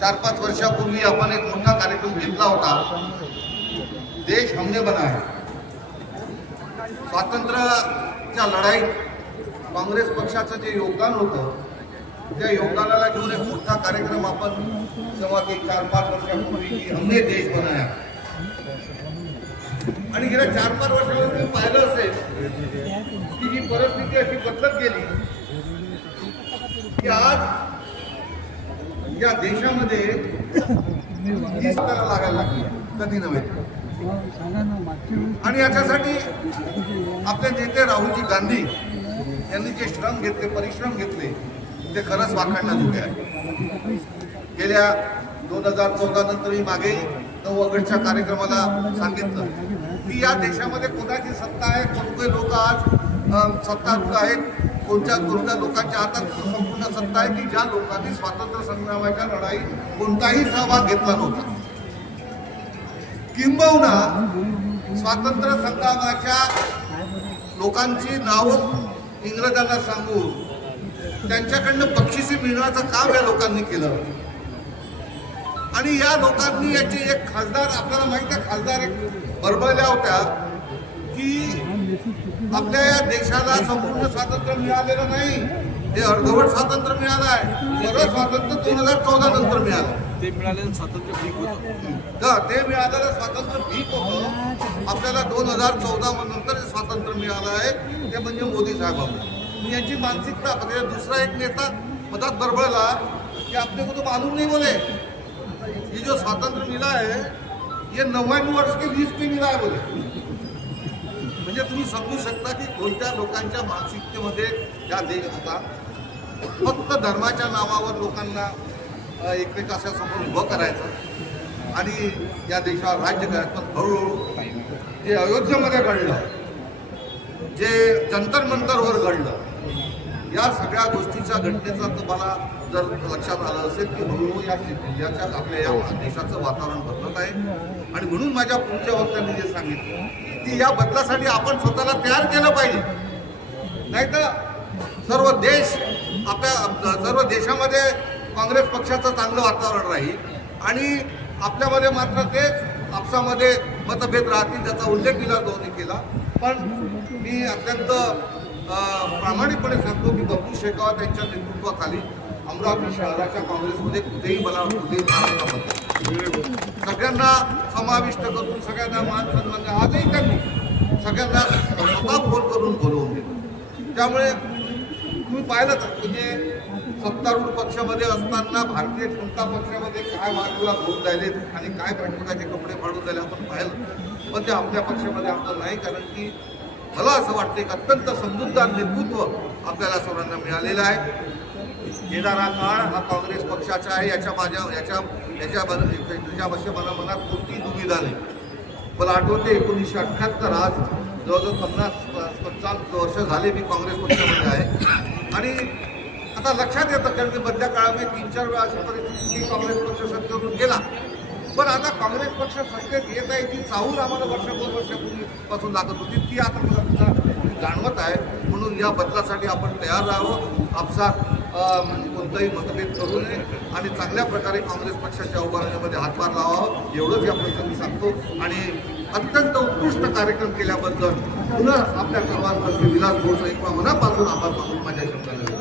4-5 वर्षापूर्वी आपण एक मोठा कार्यक्रम घेतला होता, देश हमने बनाया। स्वातंत्र्याच्या लढाईत काँग्रेस पक्षाचं जे योगदान होतं, त्या योगदानाला घेऊन एक मोठा कार्यक्रम आपण तेव्हा की 4-5 वर्षापूर्वी की हमने देश बनाया। आणि गेल्या 4-5 वर्षामध्ये तुम्ही पाहिलं असेल की ही परिस्थिती अशी बदलत गेली की आज या देशामध्ये ही सत्ता लागायला लागली, कधी नव्हे। आणि याच्यासाठी आपले नेते राहुलजी गांधी यांनी जे श्रम घेतले, परिश्रम घेतले, ते खरंच वाखाणण्याजोगे आहे। गेल्या 2014 नंतर मी मागे 9 ऑगस्टच्या कार्यक्रमाला सांगितलं की या देशामध्ये कोणाची सत्ता आहे, कोणते लोक आज सत्तारूढ आहेत, कोणत्या लोकांच्या हातात संपूर्ण सत्ता आहे की ज्या लोकांनी स्वातंत्र्य संग्रामाच्या लढाईत कोणताही सहभाग घेतला नव्हता। किंबहुना स्वातंत्र्य संग्रामाच्या लोकांची नावं इंग्रजांना सांगून त्यांच्याकडनं बक्षिसी मिळवण्याचं काम या लोकांनी केलं। आणि या लोकांनी याचे एक खासदार, आपल्याला माहिती आहे, खासदार एक बरबळल्या होत्या की आपल्या या देशाला संपूर्ण स्वातंत्र्य मिळालेलं नाही, हे अर्धवट स्वातंत्र्य मिळालं आहे। खरं स्वातंत्र्य 2014 नंतर मिळालं, ते मिळालेलं स्वातंत्र्य भीक होतं, ते मिळालेलं स्वातंत्र्य भीक होतं। आपल्याला 2014 नंतर जे स्वातंत्र्य मिळालं आहे ते म्हणजे मोदी साहेबांनी। यांची मानसिकता, दुसरा एक नेता मधात बरबळला कि आपने को तो मालूम नहीं बोले, ये जो स्वातंत्र्य मिला है ये 99 वर्ष के लीज पे मिला है बोले। म्हणजे तुम्ही समजू शकता की कोणत्या लोकांच्या मानसिकतेमध्ये हा देश होता। फक्त धर्माच्या नावावर लोकांना एकमेकांच्या समोर उभं करायचं आणि या देशावर राज्य करायचं। पण हळूहळू जे अयोध्येमध्ये घडलं, जे जंतर मंतरवर घडलं, या सगळ्या गोष्टीच्या घटनेचा तुम्हाला जर लक्षात आलं असेल की हळूहळू या जिल्ह्याच्या आपल्या या देशाचं वातावरण बदलत आहे। आणि म्हणून माझ्या पुढच्या वक्त्यांनी जे सांगितलं की या बदलासाठी आपण स्वतःला तयार केलं पाहिजे, नाहीतर सर्व देशामध्ये काँग्रेस पक्षाचं चांगलं वातावरण राहील आणि आपल्यामध्ये मात्र तेच आपसामध्ये मतभेद राहतील, ज्याचा उल्लेख दिला दोन्ही केला। पण मी अत्यंत प्रामाणिकपणे सांगतो की बबलू शेखावत यांच्या नेतृत्वाखाली अमरावती शहराच्या काँग्रेसमध्ये कुठेही मला सगळ्यांना समाविष्ट करून, सगळ्यांना मान सन्मान, आजही त्यांनी सगळ्यांना स्वतः फोन करून बोलवून दिलं। त्यामुळे तुम्ही पाहिलं तर म्हणजे सत्तारूढ पक्षामध्ये असताना भारतीय जनता पक्षामध्ये काय वादविवाद होत राहिलेत आणि काय प्रकारचे कपडे फाडून राहिले आपण पाहिलं। पण ते आपल्या पक्षामध्ये आपलं नाही, कारण की मला असं वाटतं एक अत्यंत समजूतदार नेतृत्व आपल्याला सर्वांना मिळालेलं आहे। येणारा काळ हा काँग्रेस पक्षाचा आहे, याच्याविषयी मला मनात कोणतीही दुविधा नाही। मला आठवते 1978 आज जवळजवळ 50-55 वर्ष झाले मी काँग्रेस पक्षामध्ये आहे। आणि आता लक्षात येतं कारण की मधल्या काळामध्ये 3-4 वेळा अशी परिस्थिती काँग्रेस पक्ष सत्तेवरून गेला, पण आता काँग्रेस पक्ष सत्तेत येत आहे ती चाहूल आम्हाला 1-2 वर्षापूर्वीपासून लागत होती, ती आता मला जाणवत आहे। म्हणून या बदलासाठी आपण तयार राहावं, आपसात कोणताही मतभेद करू नये आणि चांगल्या प्रकारे काँग्रेस पक्षाच्या उभारण्यामध्ये हातभार लावावा, एवढंच या प्रसंगी सांगतो। आणि अत्यंत उत्कृष्ट कार्यक्रम केल्याबद्दल पुन्हा आपल्या सर्वांमध्ये विलास भोसले मनापासून आभार मानून माझ्या शब्दाला